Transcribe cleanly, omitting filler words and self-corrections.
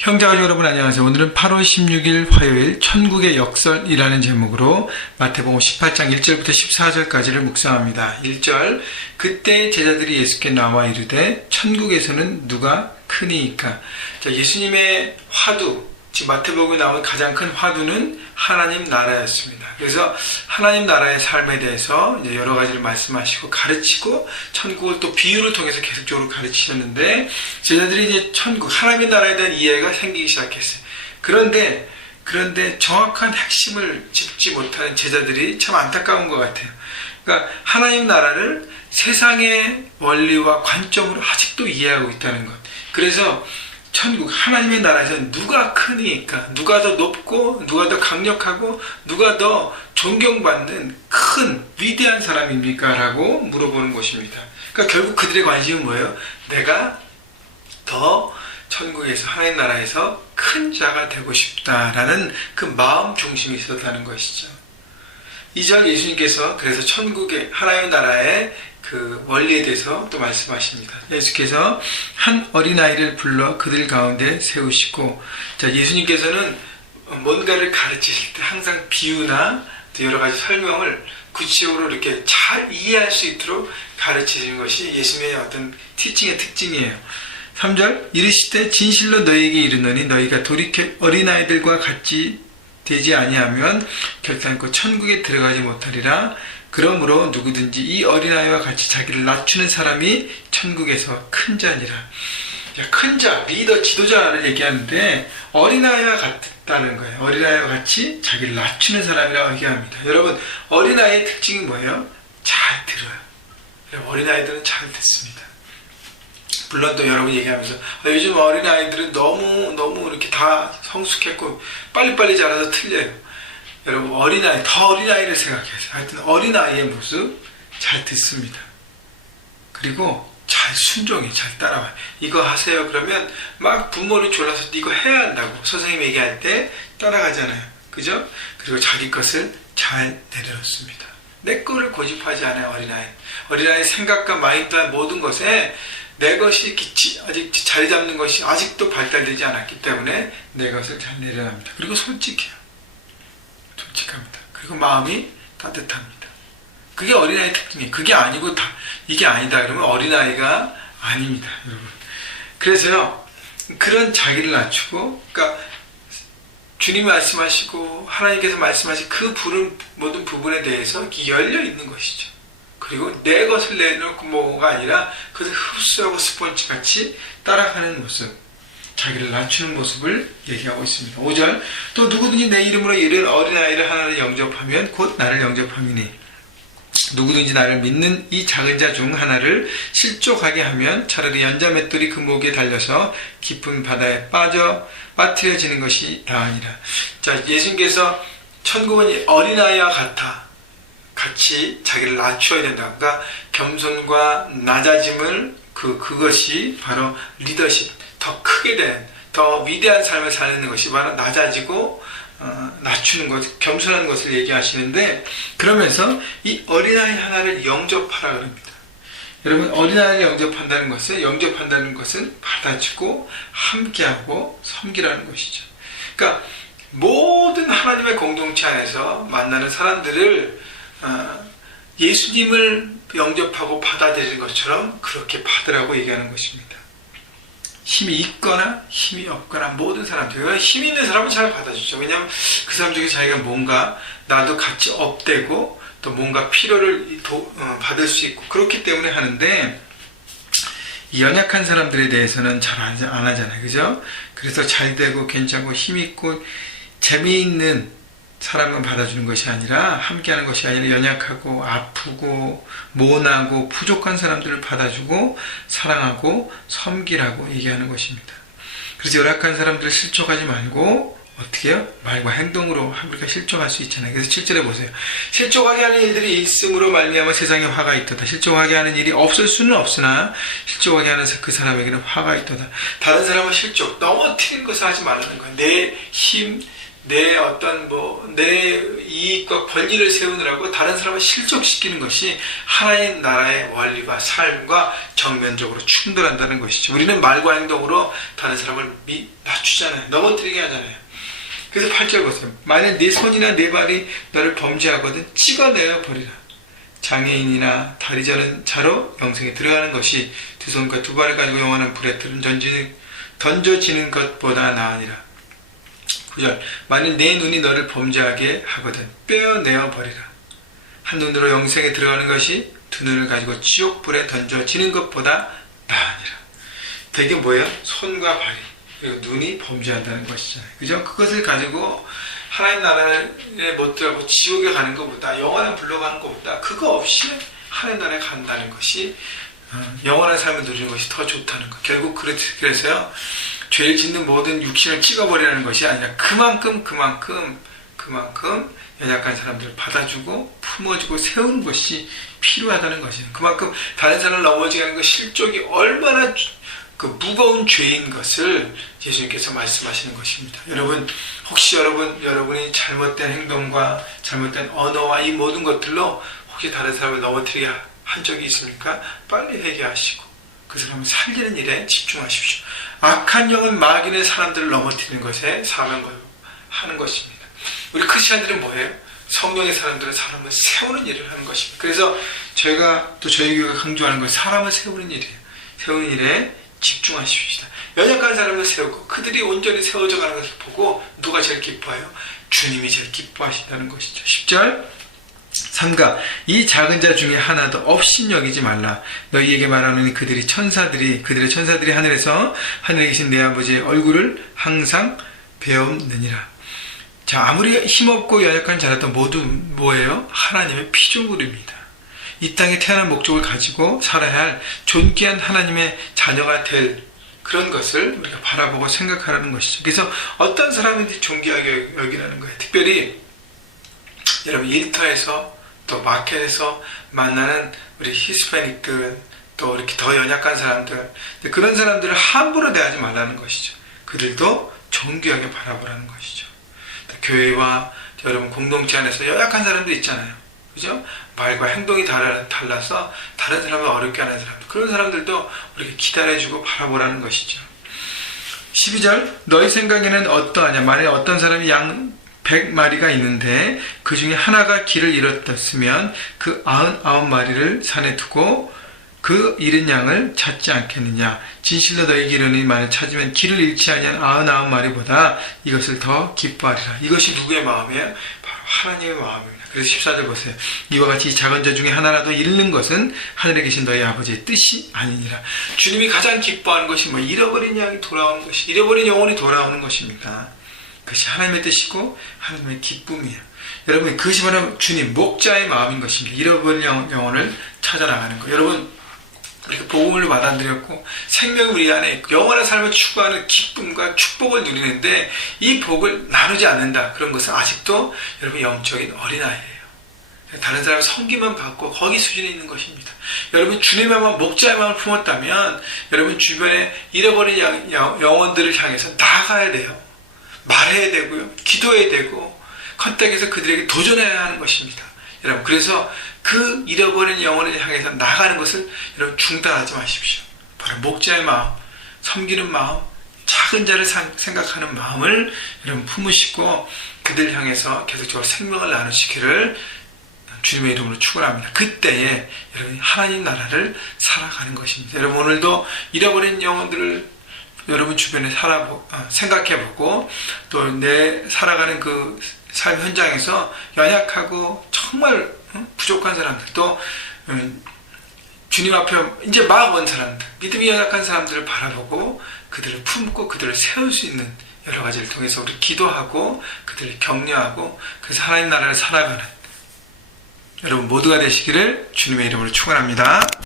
형제가족 여러분 안녕하세요. 오늘은 8월 16일 화요일 천국의 역설이라는 제목으로 마태복음 18장 1절부터 14절까지를 묵상합니다. 1절 그때 제자들이 예수께 나와 이르되 천국에서는 누가 크니이까. 자, 예수님의 화두, 지금 마태복음에 나온 가장 큰 화두는 하나님 나라였습니다. 그래서 하나님 나라의 삶에 대해서 이제 여러 가지를 말씀하시고 가르치고 천국을 또 비유를 통해서 계속적으로 가르치셨는데 제자들이 이제 천국, 하나님의 나라에 대한 이해가 생기기 시작했어요. 그런데 정확한 핵심을 짚지 못하는 제자들이 참 안타까운 것 같아요. 그러니까 하나님 나라를 세상의 원리와 관점으로 아직도 이해하고 있다는 것. 그래서 천국, 하나님의 나라에서 누가 크니까, 누가 더 높고 누가 더 강력하고 누가 더 존경받는 큰 위대한 사람입니까? 라고 물어보는 것입니다. 그러니까 결국 그들의 관심은 뭐예요? 내가 더 천국에서, 하나님 나라에서 큰 자가 되고 싶다라는 그 마음 중심이 있었다는 것이죠. 2절 예수님께서 그래서 천국의, 하나님의 나라의 그 원리에 대해서 또 말씀하십니다. 예수께서 한 어린아이를 불러 그들 가운데 세우시고, 자, 예수님께서는 뭔가를 가르치실 때 항상 비유나 또 여러 가지 설명을 구체적으로 이렇게 잘 이해할 수 있도록 가르치시는 것이 예수님의 어떤 티칭의 특징이에요. 3절 이르시되 진실로 너희에게 이르노니 너희가 돌이켜 어린아이들과 같이 되지 아니하면 결단코 천국에 들어가지 못하리라. 그러므로 누구든지 이 어린아이와 같이 자기를 낮추는 사람이 천국에서 큰 자니라. 큰 자, 리더, 지도자를 얘기하는데 어린아이와 같다는 거예요. 어린아이와 같이 자기를 낮추는 사람이라고 얘기합니다. 여러분, 어린아이의 특징이 뭐예요? 잘 들어요. 어린아이들은 잘 듣습니다. 물론 또 여러분 얘기하면서 요즘 어린아이들은 너무 이렇게 다 성숙했고 빨리빨리 자라서 틀려요. 여러분, 더 어린아이를 생각해서 하여튼 어린아이의 모습 잘 듣습니다. 그리고 잘 순종해, 잘 따라와요. 이거 하세요 그러면 막 부모를 졸라서 이거 해야 한다고 선생님이 얘기할 때 따라가잖아요. 그죠? 그리고 자기 것을 잘 내려놓습니다. 내 거를 고집하지 않아요. 어린아이의 생각과 마인드와 모든 것에 내 것이 아직 자리 잡는 것이 아직도 발달되지 않았기 때문에 내 것을 잘 내려놔합니다. 그리고 솔직합니다. 그리고 마음이 따뜻합니다. 그게 어린아이 특징이에요. 그게 아니고 이게 아니다 그러면 어린아이가 아닙니다, 여러분. 그래서요, 그런 자기를 낮추고, 그러니까 주님이 말씀하시고 하나님께서 말씀하신 그 모든 부분에 대해서 열려 있는 것이죠. 그리고 내 것을 내놓고 뭐가 아니라 그것을 흡수하고 스펀지 같이 따라가는 모습, 자기를 낮추는 모습을 얘기하고 있습니다. 5절 또 누구든지 내 이름으로 이른 어린아이를 하나를 영접하면 곧 나를 영접함이니 누구든지 나를 믿는 이 작은 자 중 하나를 실족하게 하면 차라리 연자 맷돌이 그 목에 달려서 깊은 바다에 빠뜨려지는 것이 나으니라. 자, 예수님께서 천국은 어린아이와 같이 자기를 낮춰야 된다. 그러니까 겸손과 낮아짐을 그것이 바로 리더십, 더 크게 된, 더 위대한 삶을 사는 것이 바로 낮아지고 낮추는 것, 겸손한 것을 얘기하시는데, 그러면서 이 어린아이 하나를 영접하라 그럽니다. 여러분, 어린아이를 영접한다는 것은 받아주고 함께하고 섬기라는 것이죠. 그러니까 모든 하나님의 공동체 안에서 만나는 사람들을 예수님을 영접하고 받아들이는 것처럼 그렇게 받으라고 얘기하는 것입니다. 힘이 있거나 힘이 없거나 모든 사람들, 힘 있는 사람은 잘 받아주죠. 왜냐하면 그 사람 중에 자기가 뭔가 나도 같이 업되고 또 뭔가 필요를 받을 수 있고 그렇기 때문에 하는데, 연약한 사람들에 대해서는 잘 안 하잖아요. 그죠? 그래서 잘 되고 괜찮고 힘 있고 재미있는 사람만 받아주는 것이 아니라, 함께하는 것이 아니라 연약하고 아프고 모나고 부족한 사람들을 받아주고 사랑하고 섬기라고 얘기하는 것입니다. 그래서 열악한 사람들을 실족하지 말고 어떻게 해요? 말과 행동으로 우리가 실족할 수 있잖아요. 그래서 7절에 보세요. 실족하게 하는 일들이 있음으로 말미암아 세상에 화가 있도다. 실족하게 하는 일이 없을 수는 없으나 실족하게 하는 그 사람에게는 화가 있도다. 다른 사람은 실족, 넘어뜨리는 것을 하지 말라는 거예요. 내 힘, 내 이익과 권리를 세우느라고 다른 사람을 실족시키는 것이 하나님 나라의 원리와 삶과 정면적으로 충돌한다는 것이죠. 우리는 말과 행동으로 다른 사람을 다투잖아요. 넘어뜨리게 하잖아요. 그래서 8절 보세요. 만약 네 손이나 네 발이 너를 범죄하거든 찍어내어 버리라. 장애인이나 다리 저는 자로 영생에 들어가는 것이 두 손과 두 발을 가지고 영원한 불에 던져지는 것보다 나으니라. 9절 만약 내 눈이 너를 범죄하게 하거든 빼어내어 버리라. 한 눈으로 영생에 들어가는 것이 두 눈을 가지고 지옥불에 던져지는 것보다 나으니라. 되게 뭐예요? 손과 발이 그리고 눈이 범죄한다는 것이잖아요. 그죠? 그것을 가지고 하나님 나라에 못 들어가고 지옥에 가는 것보다 영원한 불로 가는 것보다 그거 없이 하나님 나라에 간다는 것이 영원한 삶을 누리는 것이 더 좋다는 것. 결국 그래서요. 죄를 짓는 모든 육신을 찍어버리라는 것이 아니라 그만큼 연약한 사람들을 받아주고 품어주고 세우는 것이 필요하다는 것이에요. 그만큼 다른 사람을 넘어지게 하는 그 실족이 얼마나 그 무거운 죄인 것을 예수님께서 말씀하시는 것입니다. 여러분, 혹시 여러분이 잘못된 행동과 잘못된 언어와 이 모든 것들로 혹시 다른 사람을 넘어뜨리게 한 적이 있습니까? 빨리 회개하시고 그 사람을 살리는 일에 집중하십시오. 악한 영은 마귀는 사람들을 넘어뜨리는 것에 사명하는 것입니다. 우리 크리스천들은 뭐예요? 성령의 사람들은 사람을 세우는 일을 하는 것입니다. 그래서 저희가 또 저희 교회가 강조하는 것은 사람을 세우는 일이에요. 세우는 일에 집중하십시오. 연약한 사람을 세우고 그들이 온전히 세워져 가는 것을 보고 누가 제일 기뻐해요? 주님이 제일 기뻐하신다는 것이죠. 10절 삼가 이 작은 자 중에 하나도 업신여기지 말라. 너희에게 말하노니 그들의 천사들이 하늘에 계신 내 아버지의 얼굴을 항상 배움느니라. 자, 아무리 힘없고 연약한 자라도 모두 뭐예요? 하나님의 피조물입니다. 이 땅에 태어난 목적을 가지고 살아야 할 존귀한 하나님의 자녀가 될 그런 것을 우리가 바라보고 생각하라는 것이죠. 그래서 어떤 사람인지 존귀하게 여기라는 거예요. 특별히 여러분 일터에서 또 마켓에서 만나는 우리 히스패닉들 또 이렇게 더 연약한 사람들 그런 사람들을 함부로 대하지 말라는 것이죠. 그들도 존귀하게 바라보라는 것이죠. 교회와 여러분 공동체 안에서 연약한 사람도 있잖아요. 그죠? 말과 행동이 달라서 다른 사람을 어렵게 하는 사람들 그런 사람들도 우리가 기다려주고 바라보라는 것이죠. 12절 너희 생각에는 어떠하냐. 만약 어떤 사람이 양 100마리가 있는데 그 중에 하나가 길을 잃었으면 그 99마리를 산에 두고 그 잃은 양을 찾지 않겠느냐. 진실로 너희에게 이르노니 만일 찾으면 길을 잃지 아니한 99마리보다 이것을 더 기뻐하리라. 이것이 누구의 마음이에요? 바로 하나님의 마음입니다. 그래서 14절 보세요. 이와 같이 작은 자 중에 하나라도 잃는 것은 하늘에 계신 너희 아버지의 뜻이 아니니라. 주님이 가장 기뻐하는 것이 잃어버린 양이 돌아오는 것이 잃어버린 영혼이 돌아오는 것입니다. 그것이 하나님의 뜻이고 하나님의 기쁨이에요. 여러분 그것이 바로 주님 목자의 마음인 것입니다. 잃어버린 영혼을 찾아나가는 거. 여러분 이렇게 복음을 받아들였고 생명이 우리 안에 있고 영원한 삶을 추구하는 기쁨과 축복을 누리는데 이 복을 나누지 않는다. 그런 것은 아직도 여러분 영적인 어린아이예요. 다른 사람의 섬기만 받고 거기 수준에 있는 것입니다. 여러분 주님의 마음, 목자의 마음을 품었다면 여러분 주변에 잃어버린 영혼들을 향해서 나아가야 돼요. 말해야 되고요. 기도해야 되고 컨택해서 그들에게 도전해야 하는 것입니다. 여러분 그래서 그 잃어버린 영혼을 향해서 나가는 것을 여러분 중단하지 마십시오. 바로 목자의 마음, 섬기는 마음, 작은 자를 생각하는 마음을 여러분 품으시고 그들 향해서 계속적으로 생명을 나누시기를 주님의 이름으로 축원합니다. 그때에 여러분 하나님 나라를 살아가는 것입니다. 여러분 오늘도 잃어버린 영혼들을 여러분 주변에 생각해보고 또 내 살아가는 그 삶 현장에서 연약하고 정말 부족한 사람들 또 주님 앞에 이제 막 온 사람들 믿음이 연약한 사람들을 바라보고 그들을 품고 그들을 세울 수 있는 여러 가지를 통해서 우리 기도하고 그들을 격려하고 그래서 하나님 나라를 살아가는 여러분 모두가 되시기를 주님의 이름으로 축원합니다.